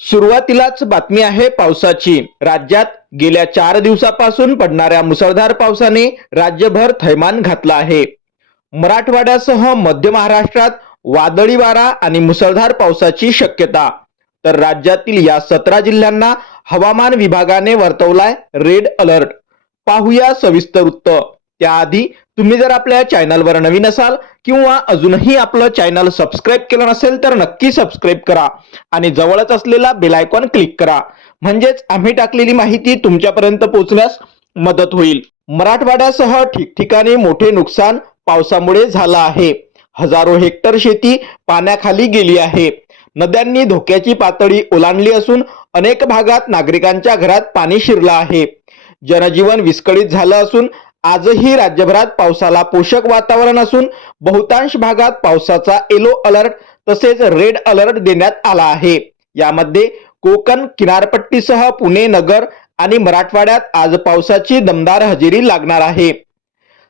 सुरुवातीलाच बातमी आहे पावसाची. राज्यात गेल्या चार दिवसापासून पडणाऱ्या मुसळधार पावसाने राज्यभर थैमान घातलं आहे. मराठवाड्यासह मध्य महाराष्ट्रात वादळी वारा आणि मुसळधार पावसाची शक्यता. तर राज्यातील या सतरा जिल्ह्यांना हवामान विभागाने वर्तवलाय रेड अलर्ट पाहूया सविस्तर वृत्त. त्याआधी तुम्ही जर आपल्या चॅनलवर नवीन असाल किंवा अजूनही आपलं चॅनल सबस्क्राईब केलं नसेल तर नक्की सबस्क्राईब करा आणि जवळच असलेला बेल आयकॉन क्लिक करा. म्हणजेच आम्ही टाकलेली माहिती तुमच्यापर्यंत पोहोचण्यास मदत होईल. मराठवाड्यासह ठिकठिकाणी मोठे नुकसान पावसामुळे झालं आहे. हजारो हेक्टर शेती पाण्याखाली गेली आहे. नद्यांनी धोक्याची पातळी ओलांडली असून अनेक भागात नागरिकांच्या घरात पाणी शिरलं आहे. जनजीवन विस्कळीत झालं असून आजही राज्यभरात पावसाला पोषक वातावरण असून बहुतांश भागात पावसाचा येलो अलर्ट तसेच रेड अलर्ट देण्यात आला आहे. यामध्ये कोकण किनारपट्टीसह पुणे नगर आणि मराठवाड्यात आज पावसाची दमदार हजेरी लागणार आहे.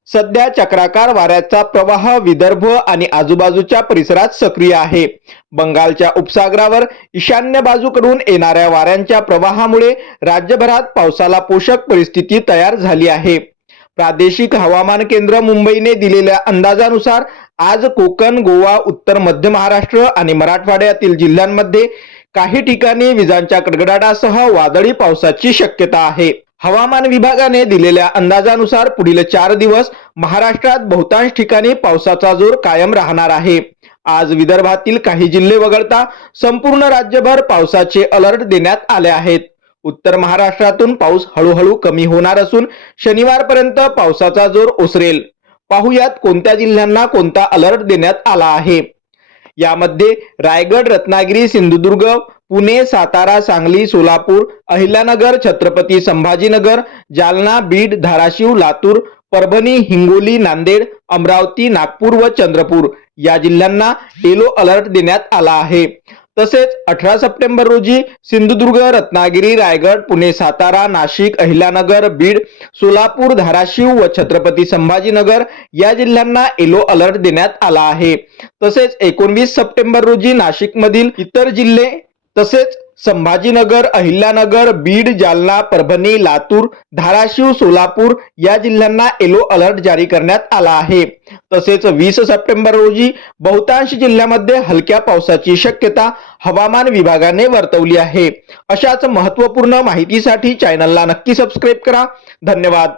सध्या चक्राकार वाऱ्याचा प्रवाह विदर्भ आणि आजूबाजूच्या परिसरात सक्रिय आहे. बंगालच्या उपसागरावर ईशान्य बाजूकडून येणाऱ्या वाऱ्यांच्या प्रवाहामुळे राज्यभरात पावसाला पोषक परिस्थिती तयार झाली आहे. प्रादेशिक हवामान केंद्र मुंबईने दिलेल्या अंदाजानुसार आज कोकण गोवा उत्तर मध्य महाराष्ट्र आणि मराठवाड्यातील जिल्ह्यांमध्ये काही ठिकाणी विजांच्या कडकडाटासह वादळी पावसाची शक्यता आहे. हवामान विभागाने दिलेल्या अंदाजानुसार पुढील चार दिवस महाराष्ट्रात बहुतांश ठिकाणी पावसाचा जोर कायम राहणार आहे. आज विदर्भातील काही जिल्हे वगळता संपूर्ण राज्यभर पावसाचे अलर्ट देण्यात आले आहेत. उत्तर महाराष्ट्रातून पाऊस हळूहळू कमी होणार असून शनिवारपर्यंत पावसाचा जोर ओसरेल. पाहुयात कोणत्या जिल्ह्यांना कोणता अलर्ट देण्यात आला आहे? यामध्ये रायगड रत्नागिरी सिंधुदुर्ग पुणे सातारा सांगली सोलापूर अहिल्यानगर छत्रपती संभाजीनगर जालना बीड धाराशिव लातूर परभणी हिंगोली नांदेड अमरावती नागपूर व चंद्रपूर या जिल्ह्यांना येलो अलर्ट देण्यात आला आहे. तसेच अठरा सप्टेंबर रोजी सिंधुदुर्ग रत्नागिरी रायगड पुणे सातारा नाशिक अहिल्यानगर बीड सोलापूर धाराशिव व छत्रपती संभाजीनगर या जिल्ह्यांना येलो अलर्ट देण्यात आला आहे. तसेच एकोणवीस सप्टेंबर रोजी नाशिकमधील इतर जिल्हे तसेच संभाजीनगर अहिल्यानगर बीड जालना परभणी लातूर धाराशिव सोलापूर या जिल्ह्यांना येलो अलर्ट जारी करण्यात आला आहे. तसेच वीस सप्टेंबर रोजी बहुतांश जिल्ह्यामध्ये हलक्या पावसाची शक्यता हवामान विभागाने वर्तवली आहे. अशाच महत्त्वपूर्ण माहितीसाठी चॅनलला नक्की सबस्क्राईब करा. धन्यवाद.